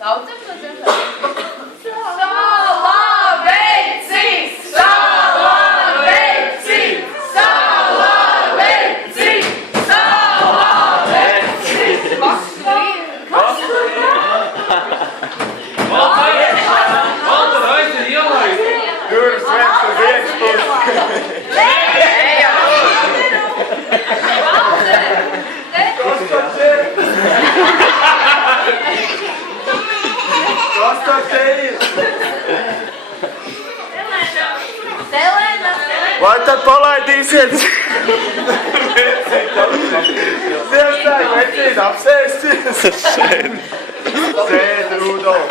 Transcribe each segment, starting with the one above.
Saucam to dziesmu. Salavēcīs! Salavēcīs! Salavēcīs! Salavēcīs! Kas tur ir? Man tur aizir ielaist. Jūras viens tur viens pusi. Kas te ir? Selena! Vai tad palaidīsiet? Ziemassvētku vecīt apsēsties. Sēd, Rudolf.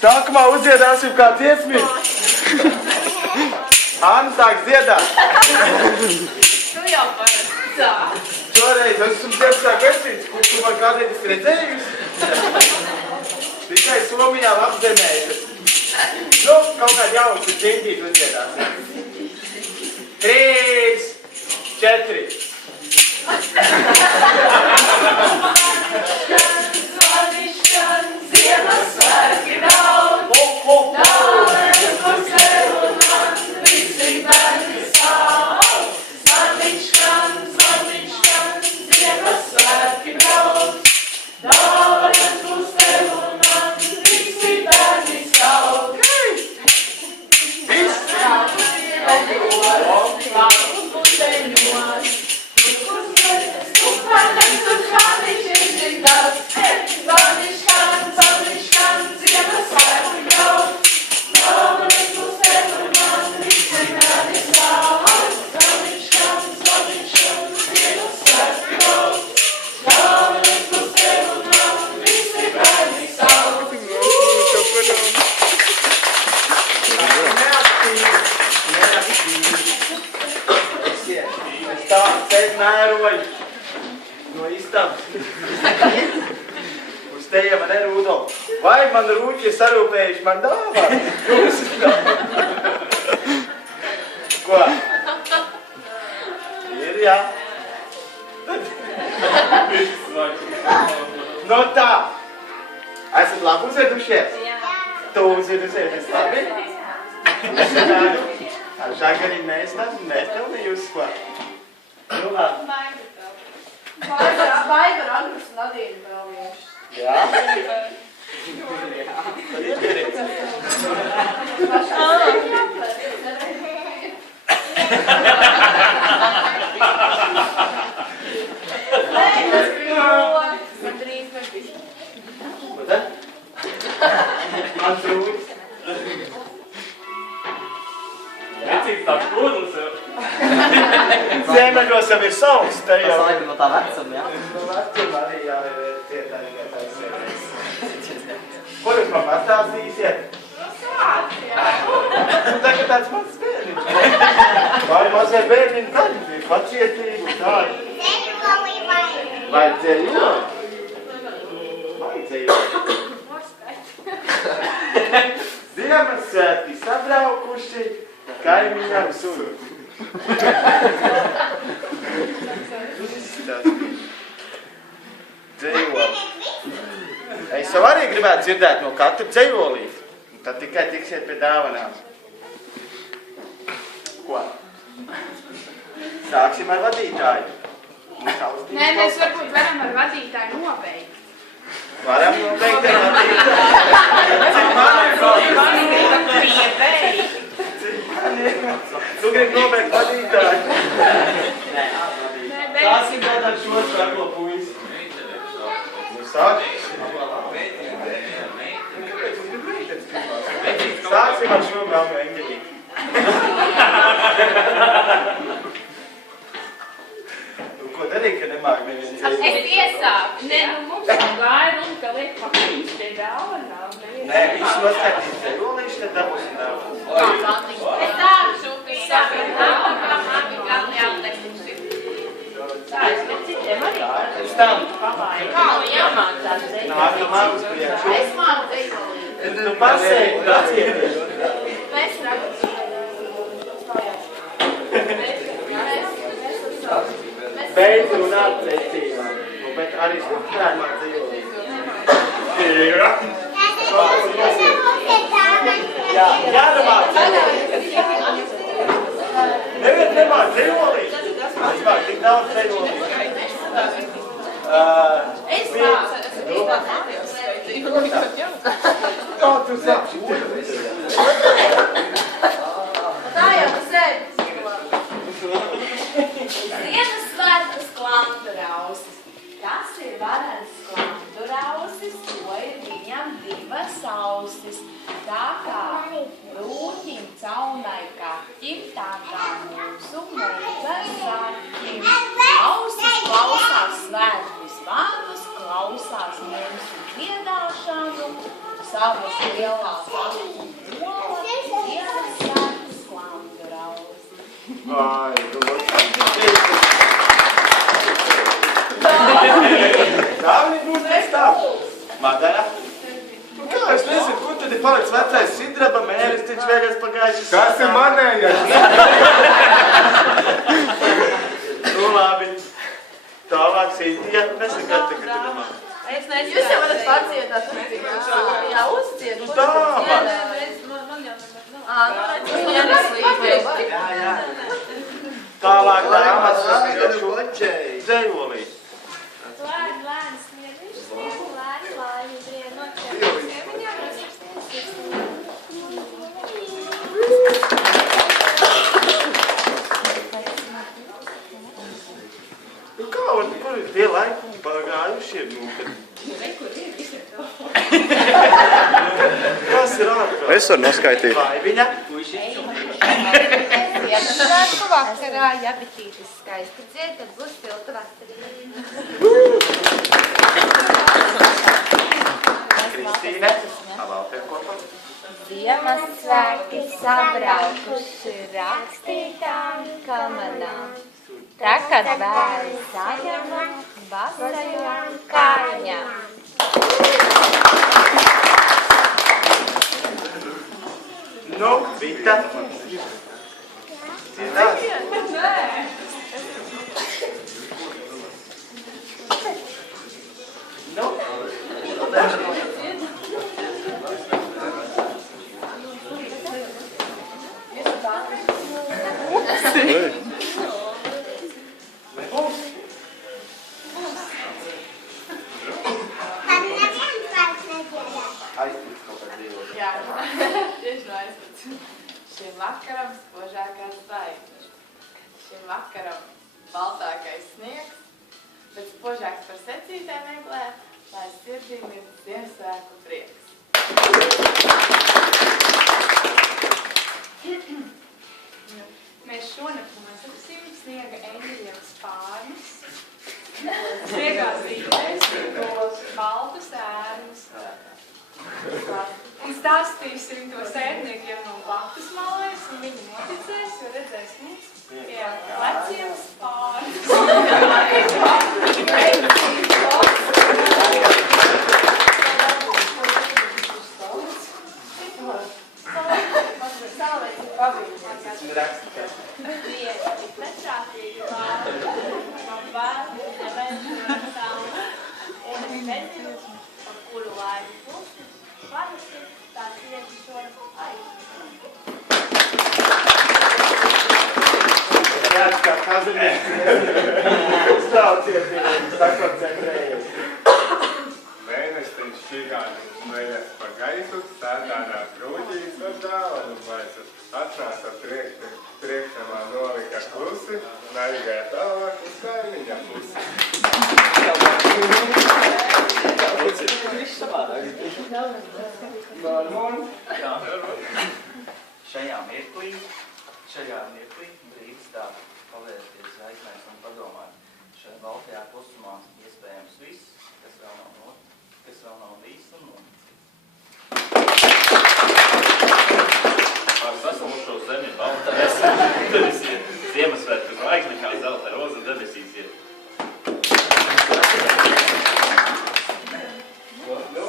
Sākumā uzdziedāsim kā dziesmīt. Anna sāk dziedāt. Tu jau parasti. Šoreiz esmu Ziemassvētku vecīts, kur tu man kādreiz esi redzējusi. Tikai Somijā apzemējas. Nu, kaut kādi jauši dziņģīt uzdziedāsim. 3, 4. Ziemassvētki daudz, daudz par sev un man, visi bērni stāv. Zvanīš skan, Ziemassvētki daudz, daudz par sev un man, visi bērni stāv. Es tā sevi mēroju no istabas. Uz tejama ne Rudolf. Vai man rūķi ir sarūpējuši man dāvā? Ko? Ir, jā. No tā. Esat labi uzvedušies? Tu uzvedusies labi? Žagari nepelnījusi ko? Nu labi. Baiba Ragnas un Adīna pelnījuši. Jā? Tad iedariet. Man drīz nebija. Ko tad? Mans rūķis. Vecīgs tāds kodls jau. Ziemeļos jau ir saules, te jau. Tas laikam no tā vecuma, jā? No vecuma arī jā, ir cietājumi, kā tā sēdēs. Ko jūs man pastāstīsiet? Tagad tāds mazs bērniņš. Vai mazie bērniņi kad bija pacietīgi un tādi? Vai dzējot? Vai dzējot? Ziemassvētki sabraukuši kaimiņam suni. Dzējoli. Es jau arī gribētu dzirdēt no katra dzējolīt. Tad tikai tiksiet pie dāvanām. Ko? Sāksim ar vadītāju. Nē, mēs varbūt varam ar vadītāju nobeigt. Varam nobeigt ar vadītāju. Cik man ir Tu gribi nobeigt vadītāju? Nē, Sāksim tad ar šo šarlo puisi. Nu sāk. Sāksim ar šo melnu eņģelīti. Nu, ko darīt, ka nemāk neviens Es iesāku. Nē, nu mums jau gāja runa, ka liek papīņš pie dāvanām. Nē, viņš noskatīs dzējolīši, tad dabūsim dāvanu. Es sākšu pie dāvanām, abi galni aptekšķi. Tā, es pēc citiem arī Pēc tam Kā jāmācās dzējolīt? nākamā uz priekšu. Es māku dzējolīt. Tu pasēji, atcieties. Mēs rakstu. Beidz runāt secībā. Bet arī sliktājumā dzīvo. Jādomā dzīvolī. Neviet nemāk dzīvolī. Es māk tik daudz dzīvolī. Es Kā tu sāksi? tā jau tas ir. Ziemassvētku sklandurausis. Tas ir varens sklandurausis, jo ir viņam divas ausis. Tā kā rūķim caunai kaķim, tā kā mūsu mūzai saķim. Ausis klausās svētkus vārdus, klausās mūsu dziedāšanu, savas lielās ausis jolas, Ziemassvētku sklandurausis. Ai, Kā viņi būs pēc tam? Madara? Kā es nezinu, kur tad ir paliks vecais sidraba mēris, viņš vēgas pagājuši. Kas ir manējais? Nu labi. Tālāk Sintija, nesakāt tagad ir man. Es nezinu. Jūs jau varat padziedāt. Jā, uzdzied. Nu tā, man. Jā. Tālāk dāmas saskašu dzējolī. Lēni sniedīši, lēni brien noķer. Viņam Nu kā, un kur ir tie laiki pagājuši ir, nu, kad... Kas ir ārkārt? Es varu noskaitīt. Vai viņa? Ziemassvētku vakarā, ja bitītis skaisti dzied, tad būs silta vasarī. Kristīne, vēl te kopā. Ziemassvētki sabraukuši rakstītām kamanām. Tā, kad bērni saņemā vasarajām kājām. Nu, Vita. Dziedās? Nu? Aizpūts kaut kā dzīvot. Jā, tieši no aizpēc. Šim vakaram spožākās zvaigznes. Šim vakaram baltākais sniegs, bet spožāks par secītēm meklē, lai sirdīm ir Ziemassvētku prieks. Mēs šonakt nosaksim sniega eņģeļiem spārnus, sniegā zīmēs, tos baltus ērnus. Un stāstīsim to sēdniekiem no blakus malēs, un viņi noticēs, jo redzēs mums pie leciem spārnus. Kā kazinieks. Uztrauciet, sakoncentrējies. Mēnestiņš čigāni smējas pa gaisu, sētādā krūģīs ar dāvanu maisu. Atnās ar priekšamā nolika klusi, naigāja tālāk uz kaimiņa pusi. Viss savādāk. Šajā mirklī drīkst tā pavērties aizmēs un padomāt. Šajā baltajā klusumā iespējams viss, kas vēl nav bijis un noticis. Ar sasmušo zemi balta debesīs. Ziemassvētku zvaigzne kā zelta roza debesīs ir. Nu,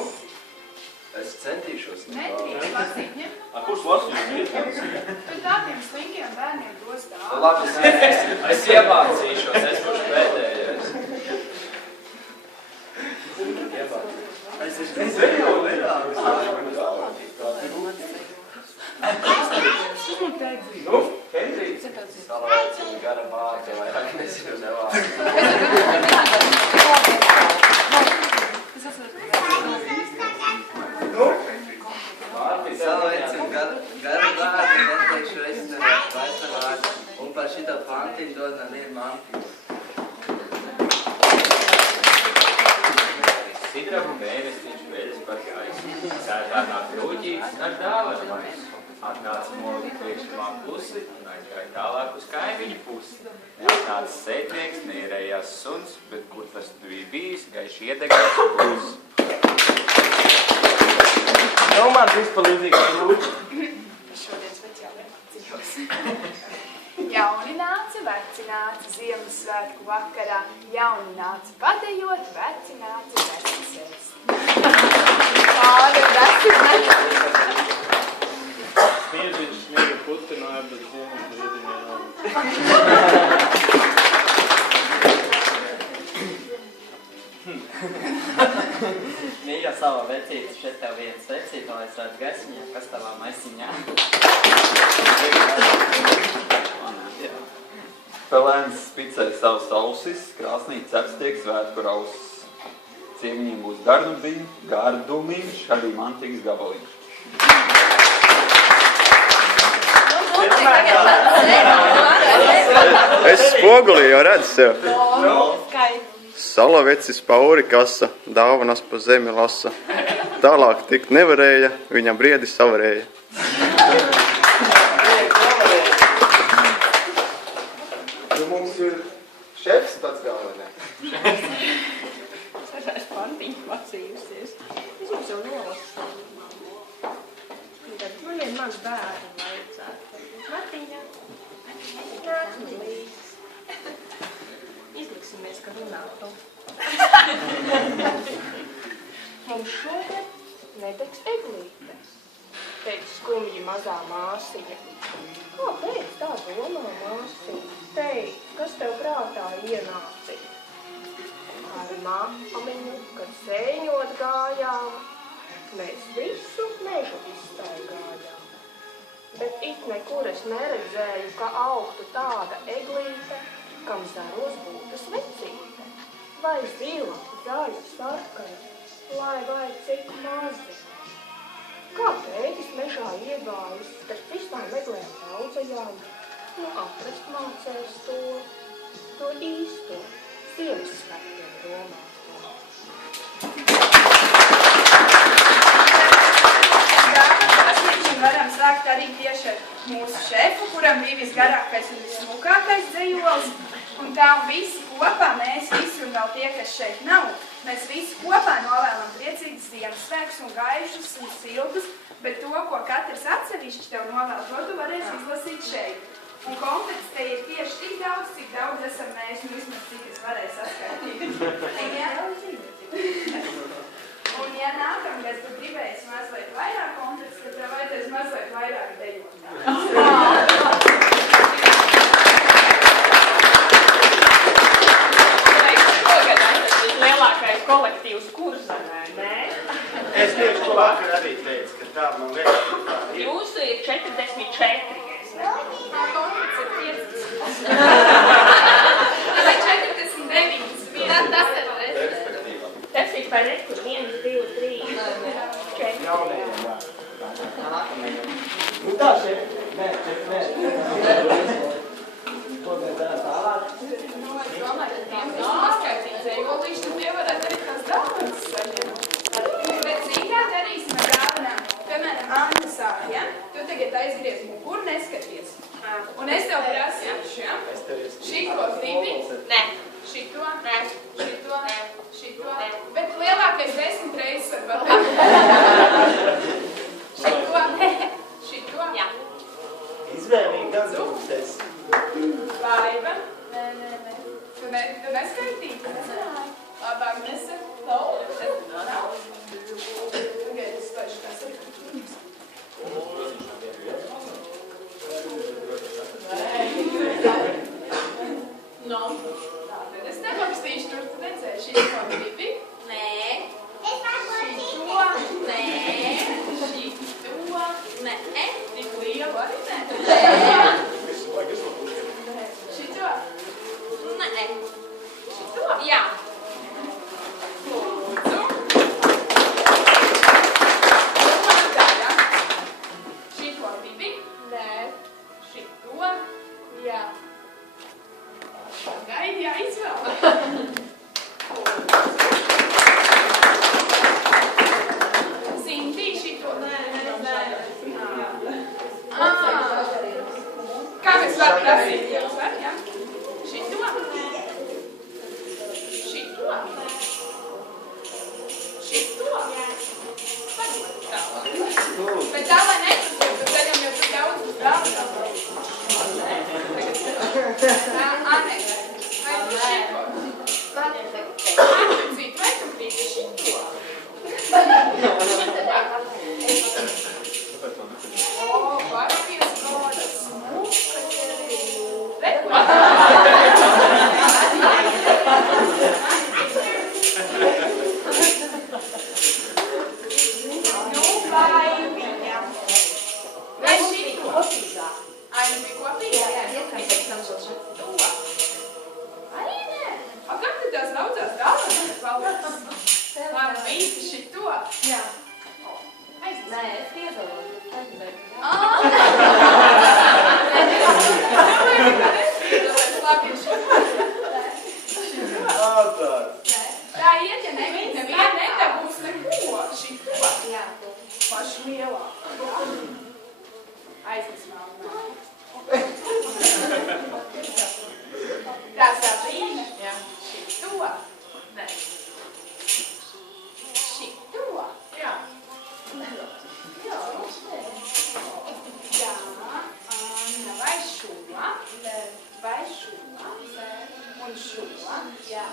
es centīšos. Nedrīkst lasīt, ņem. Kurš lasīs? Tu tādiem slinkiem bērniem dos dāvanu. Labi, es iemācīšos, es būšu pēdējais. Es jau lielāks. Nu, Henrīts. Salavecina gara bārta, vairāk nezinu nevārdu. Salavecina gara bārta, neteikšu es vaisa vārdu. Un par šito pantiņu dod man vienu mantiņu. Sidrabu mēnestiņš veļas par gaisu. Sētā krūķītis ar dāvanu maisu. Atnāca moli priekšamā pusi un aizgāja tālāk uz kaimiņu pusi. Neatnāca sētnieks, neierējās suns, bet kur tas bija bijis, gaiši iedegās būs. Nu, man vispalīdzīgs lūdzu. Šodien speciāli dzīvos. Jauni nāca, veci nāca Ziemassvētku vakarā. Jauni nāca padejot, veci nāca veci sēst. Kāda veci nāca? Sniedziņš sniega putināja, bet ziemas brīdiņā nav. Mīļā savā vecīte, šeit tev viens vecīte, lai es redzu gaisiņā, kas tavā maisiņā. Pelēns spicēja savas ausis, krāsnī ceps tiek svētku rausis. Ciemiņiem būs gardumiņš, arī mantīgs gabaliņš. Es spogulī jau redzu sev. Salavecis pauri kasa, dāvanas pa zemi lasa. Tālāk tikt nevarēja, viņam briedi savarēja. Nu, mums ir šefs pats galvenē. Es pantiņu macījusies. Es jums jau nolasu. Tad man vien mans bērni vajadzētu. Matiņa, nāc man līdz. Izliksimies, ka runātu. Mums šodien nedegs eglīte, teica skumji mazā māsiņa. Kāpēc tā domā māsiņa? Teic, kas tev prātā ienāciņa? Ar māmiņu, kad sēņot gājām, mēs visu mežu izstaigājām. Bet it nekur es neredzēju, ka augtu tāda eglīte, kam zaros būtu svecīte. Vai zila, zaļa, sarkana, lai vai cik mazi. Kā tētis mežā iegājis, kad visām meglēm daudzajām, nu atrast mācēs to īsto, Ziemassvētkiem domāt to. Pasniegšanu varam sākt arī tieši ar mūsu šefu, kuram bija visgarākais un vismukākais dzejols. Un tā un visi kopā, mēs visi un vēl tie, kas šeit nav, mēs visi kopā novēlam priecīgus Ziemassvētkus un gaišus un siltus, bet to, ko katrs atsevišķi tev novēl, to tu varēsi izlasīt šeit. Un konfetes te ir tieši tik daudz, cik daudz esam mēs, nu vismaz cik es varēju saskaitīt. Un ja nākamgad tu gribēsi mazliet vairāk konfetes, tad tev vajadzēs mazliet vairāk dejot. Lielākais kolektīvs Kurzemē, nē? Es tieši to vakar arī teicu, ka tā man liekas, ka tā ir. Jūsu ir 44, es nezinu. Konfetes ir 15. Vai 49? Tas ir respektīvi. Tas ir par rekur 1, 2, 3, 4. Jaunajiem, jā. Nu tā, šeit, nē. Ko mēs darām tālāk? Nu, es domāju, ka tiem noskaitīt dzējolīši, tad tie varētu arī tās dāvanas saņemt. Bet cīkā darīsim ar dāvanām. Piemēram, Anna sāka, ja? Tu tagad aizgriez muguru, neskaties. Un es tev prasīšu, ja? Šito gribi? Nē. Šito? Nē. Šito? Nē. Šito? Nē. Bet lielākais 10 reizes var pateikt. Šito? Šito? Jā. Izvēlīgi gan zūkstēs. Laiva? Nē. Tu neskaitīji? Labāk nesaka. Nav? Tagad es pašu kā saka. No. Tātad es nerakstīšu, tur tu redzēji šī ko gribi? Nē. Šito? Šito? Nē. Jā. Lūdzu. Daļa. Šito gribi? Nē. Šito? Jā. Gaidi jāizvēl. Sintī šito? Nē. Kā mēs varam prasīt? Jūs var, jā? Šito? Šito? Šito? Bet tā, lai neprasīt, tad ceļam jau tur daudz uz brālā. Anne, vai tu šito? Cīt, vai tu grīdi šito? O, varbies godas, smuka tevi. Nu, vai viņam? Vai šito? Ai, viņš bija kopīgā? Jā, to. Arī nē. A, kā tad tās daudzās dāvanas paldies? Labi, visi šito? Jā. Nē, es piedalos. Tā iet, ja neviena nedabūs neko. Šito? Jā. Pašu lielā. Aiznesmā. Tā Sabrīna? Jā. Šito? Nē. Šito? Jā. Jā, Anna, vai šo? Vai šo? Un šo? Jā.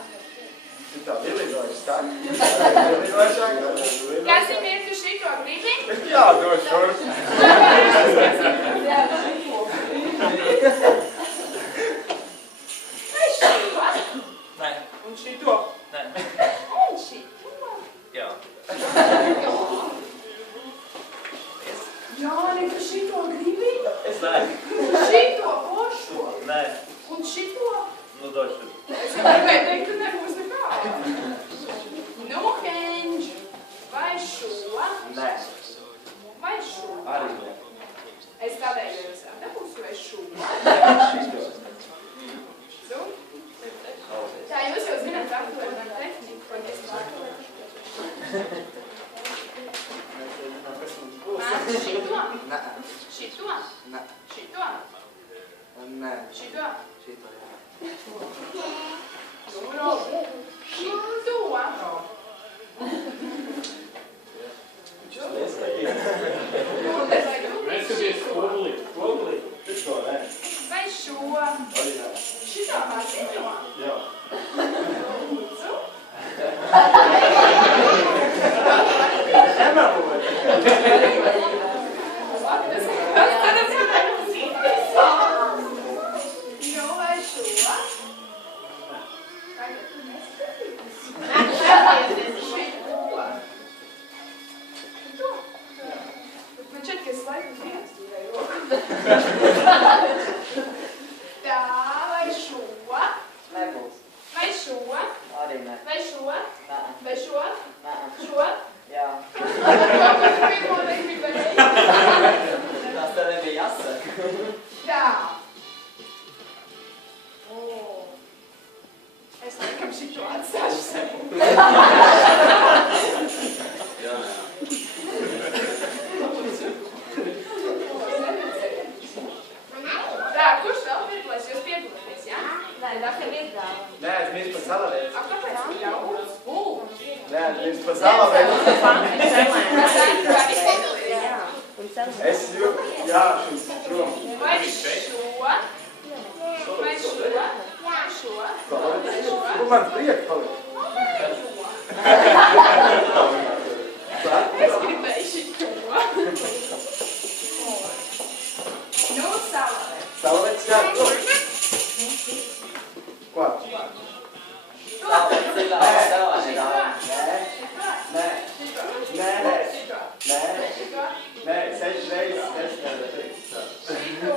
Tā vienīgais tā. Vienīgāšāk. Kazimir, tu šito gribi? Jā, došu šur. Vai šo? Nē. Un šito? Nē. Un šito? Jā. Jāni, tu šito gribi? Es nē. Šito pošo? Nē. Un šito? Nu, došu. Es jau gribēju teikt, ka nebūs nekā. Nu, Henģ, vai šo? Nē. Vai šo? Arī nē. Es tādēļ jau esmu nebūs, vai šo? Zu? Tā, jūs jau zināt aptuveni tehniku, ko es pārēju. Šito? Nē. Šito? Nē. Šito? Nē. Šito? Šito, jā. Duro. Šito? Vai šo? Šito mazino? Jā. Lūdzu. Nu, vai šo? Tagad tu neskatīsi. Šito? Šito? Man šķiet, ka es laikam neatstīvēju roku. Tā, vai šo? Nebūs. Vai šo? Arī nē. Vai šo? Nē. Vai šo? Nē. Šo? Jā. Pirmo negribēju. Tas tev nebija jāsaka. Tā. O. Es laikam šito atstāšu sev. Jā. Tā, kurš vēl piedalās? Jūs piedalāties, jā? Nē, dakam ir dāvana. Nē, es biju pa salavēju. A, kāpēc tik daudz? Nē, es biju pa salavēju. Es jūtu, jā, šis prom. Vai šo? Vai šo? Vai šo? Vai šo? Kur man priek paliek? Es gribēju šito. Nu, salavē. Salavēts, jā, to. Ko? Salavēts ir dāvana. Nē. Nē. Nē. Nē. Nē. 6 reizes, 10 reizes. Šito.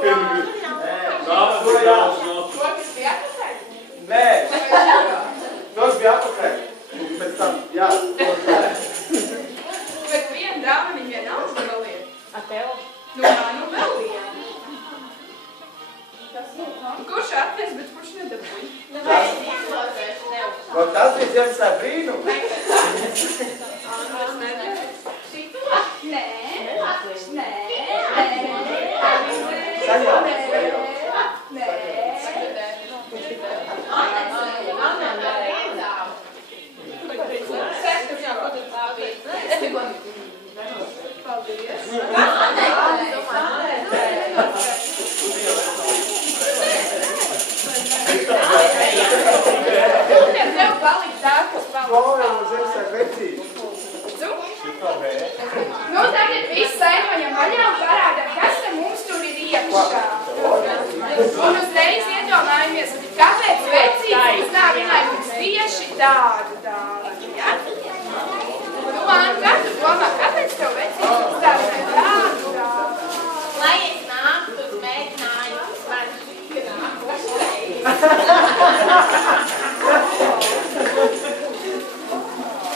Ziemassvētkiem Sabrīnu? Nē. Nē. Nu, tagad viss saimojam vaļā un parādam, kas te mums tur ir iekšā. Un uzreiz iedomājamies, kāpēc vecītis uzdāvināja mums tieši tādu dāvanu, ja? Nu, Anka, tu domā, kāpēc tev vecītis uzdāvināja tādu dāvanu? Lai es nāktu uz mēģinājumu, man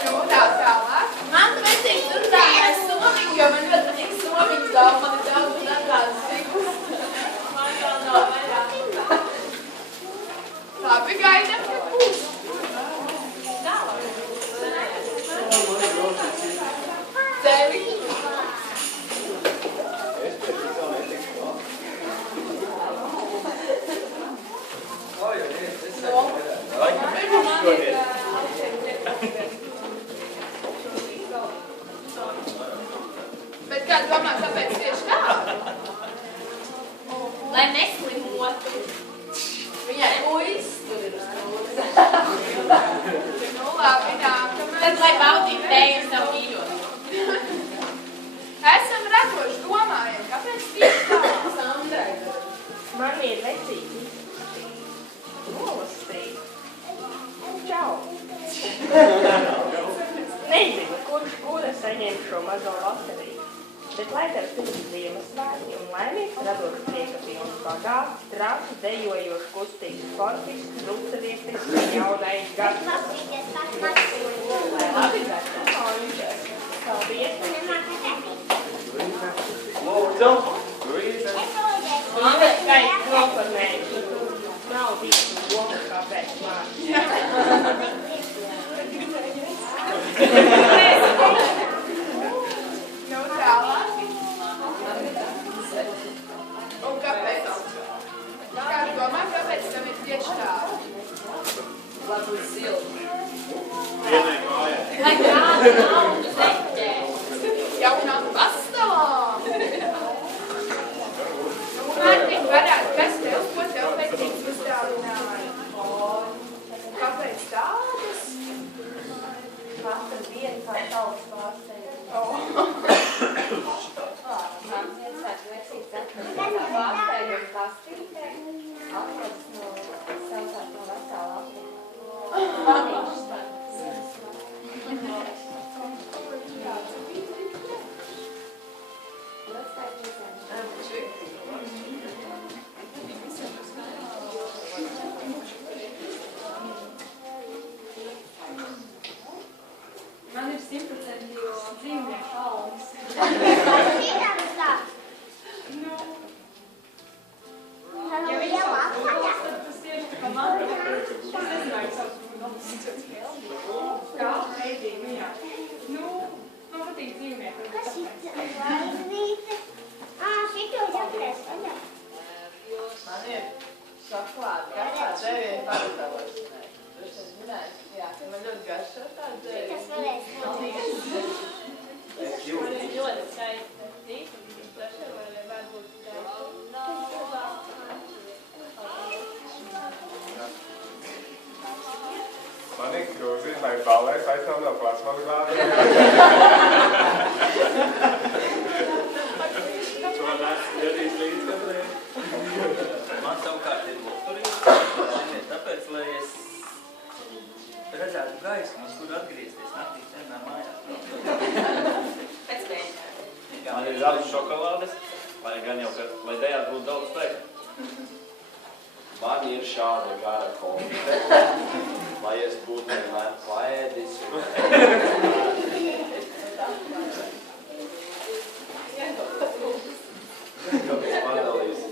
Nu, tālāk. Man vecītis uzdāvināja somiņu, jo man ļoti patīk somiņas daudz, man ir daudz dažādas ziņas. Man vēl nav vairāk. Labi, gaidam, ka būs. Ceļi. Bet kā domā, kāpēc tieši tā? Lai neslimotu. Viņai ujas tur ir uz krūzes. Nu, labi, nākamais. Tad, lai baudītu tēju savu mīļotu. Esam radoši, domājam, kāpēc tieši tā? Sandrai. Man ir vecītis. Nolastīja. Čau. Nezinu, kura saņem šo mazo loteriju. Bet lai tev sirds Ziemassvētki un laimīgs, radošs, prieka pilns, bagāts, strāts, dejojošs, kustīgs, sportisks, drucavietisks, jaunais gads. Lai labi gads. Paldies. Lūdzu. Man ir skaists noformējums. Nav visu domu, kāpēc man. Nu, tālāk. Un kāpēc? Kā domā, kāpēc tev ir tieši tā? Lai būtu silti. Vienai mājai. Lai kāda naudu zeķē. Jaunām pastāvām. Nu, Mārtiņ, varētu, kas tev, ko tev vecītis uzdāvināja? Kāpēc tādas? Katru dienu kā tautas pārsteigums. Man Ziemassvētku vecītis atvedas pārsteigums kastītē, atvedas no savukārt no vesela apvienā. Panīšas Man ir 100% dzīvnieku algas. Nu, ja viņi sauc grūdos, tad tas tieši tā kā man. Es nezināju, sauc grūdos. Kā? Reidīgi, nu jā. Nu, man patīk dzīvnieku. Kas ir laimīte? Šito jāpēc. Man ir šokolāde. Garšā džēvie ir pagatavošanai. Droši vien minēju, jā, ka man ļoti garšo tā džēvie. Tas varēs notikt. Man ir ļoti skaista tīpa, un trešajā vai varbūt Man ir krūzīt, lai balēs aiznām no plasmas glābē. Šo nāc darīt līdz katrai. Man savukārt ir loterija, tāpēc, lai es redzētu gaismu, uz kur atgriezties naktīs vienmēr mājās. pēc mēģinājuma. Man ir zaļas šokolādes, lai gan jau, lai dējās būtu daudz spēka. Man ir šāda gara konfite, lai es būtu vienmēr klaēdis. Kāpēc padalīsi?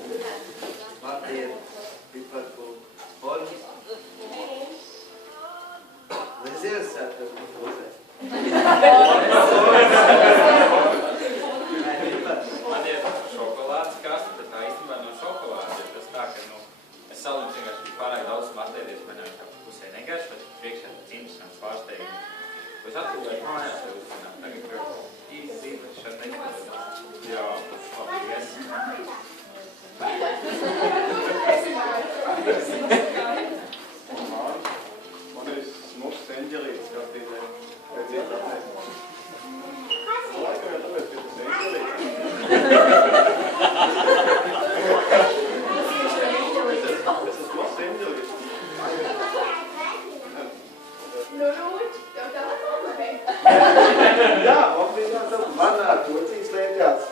Man ir piparkūku sporģis. Es interesēties par pusē. Man ir šokolādes kaste, bet tā īstenībā no šokolādes ir tas tā, ka, es salīdzu vienkārši pārāk daudz matērijas, man jau tā pusē negarš, bet priekšā interesants pārsteigums. Ko es atpūvēju mājās, lai uzzināt, tagad ir īsti zīmes, šeit neizpildīt. Jā, paldies. Man ir smuks eņģelītis, kā tīdē. Redziet, tāpēc. Laikam jau tāpēc, ka tas eņģelītis. Es esmu mazs eņģelītis. Nu, Rūči, tev telefonu bija? Jā, obligāti manā rocīs liekās.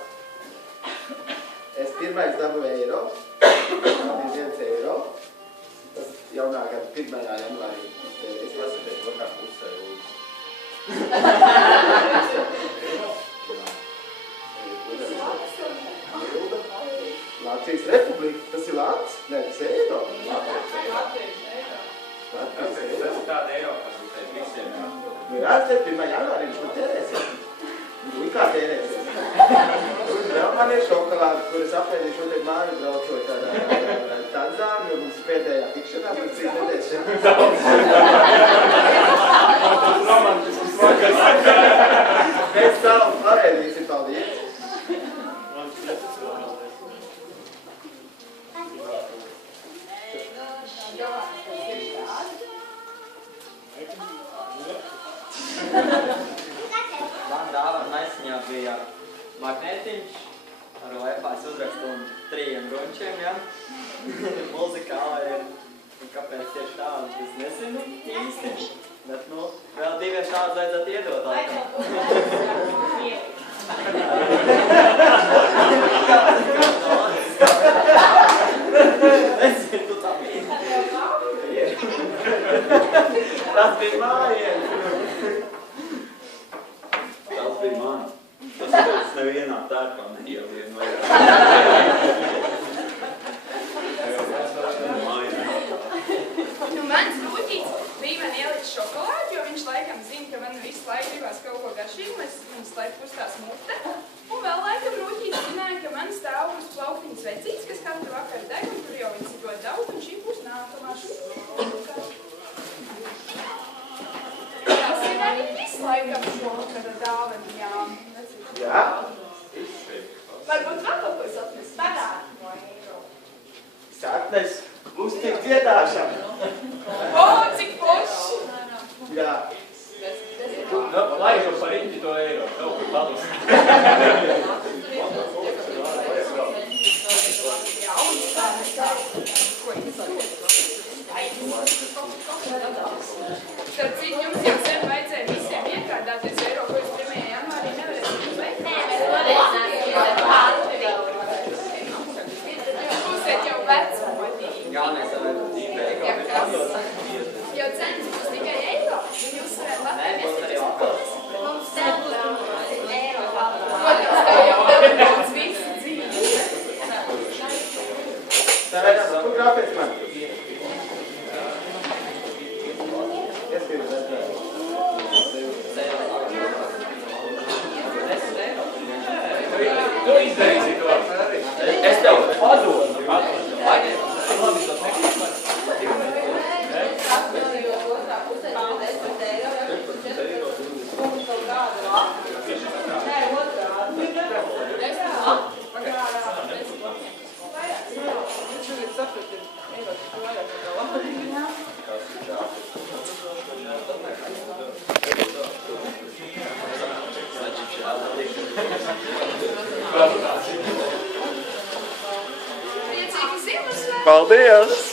Es pirmais dabūju eiro. Man ir 1 eiro. Tas jaunā gada 1. janvārī. Es pasakēju otrā pusē, lūdzu. Latvijas Republika, tas ir Lats? Nē, tas ir eiro. Tas ir tāda eiro, kas ir visiem. Nu jā, 1. janvārī viņš man tērēsies. Nu, kā tērēsies? Un vēl man ir šokolāde, kuras apēdīju šodien māju braucot ar Tanzānu, jo mums pēdējā tikšanās mums 3 nedēļas. Tas romantisks vakars. Mēs savu paēdīsim, paldies. Man dāvana maisiņā bija magnētiņš ar lēpās uzrakstu un 3 runčiem, ja? Muzikāli ir, un kāpēc tieši tādu, es nezinu īsti, bet, nu, vēl 2 šādus vajadzētu iedot laikam. Nezinu, tu tā bija. Tas bija mājiens. Tas bija man. Tas pēc nevienā tērpā neielienu vairāk. Nu, mans Rūķīts bija man ielicis šokolādi, jo viņš laikam zina, ka man visu laiku gribās kaut ko garšīgu, es viņas laiku pustās mute. Un vēl laikam Rūķīts zināja, ka man stāv uz plauktiņas vecītes, kas katru vakaru deg, un tur jau viņas ir ļoti daudz, un šī būs nākamā šokolāde. Tas ir arī visu laikam šovakara dāvanījām. Jā? Varbūt vēl kaut ko es atnesu parādu. Saknes, būs tik dziedāšana. O, cik forši! Jā. Nu, laižu par riņķi to eiro, kaut kur palīdz. Starp citu, jums jau sen vajadzēja visiem iekārdāties eiro, ko jūs 1. janvārī nevarēsiet uzveikt? Nē, mēs būsiet jau vecmodīgi. Jā, mēs varam tīpēt. Jo cenas būs tikai eiro, un jūs varat Latvijā arī vakars. Mums nebūs eiro valdā. Protams, tev jau vēl daudz visu dzīvi. Tā vajadzētu fotografēt man. Es gribu redzēt. Tu izdarīsi to. Es tev padodu. Priecīgi Ziemassvētku! Paldies!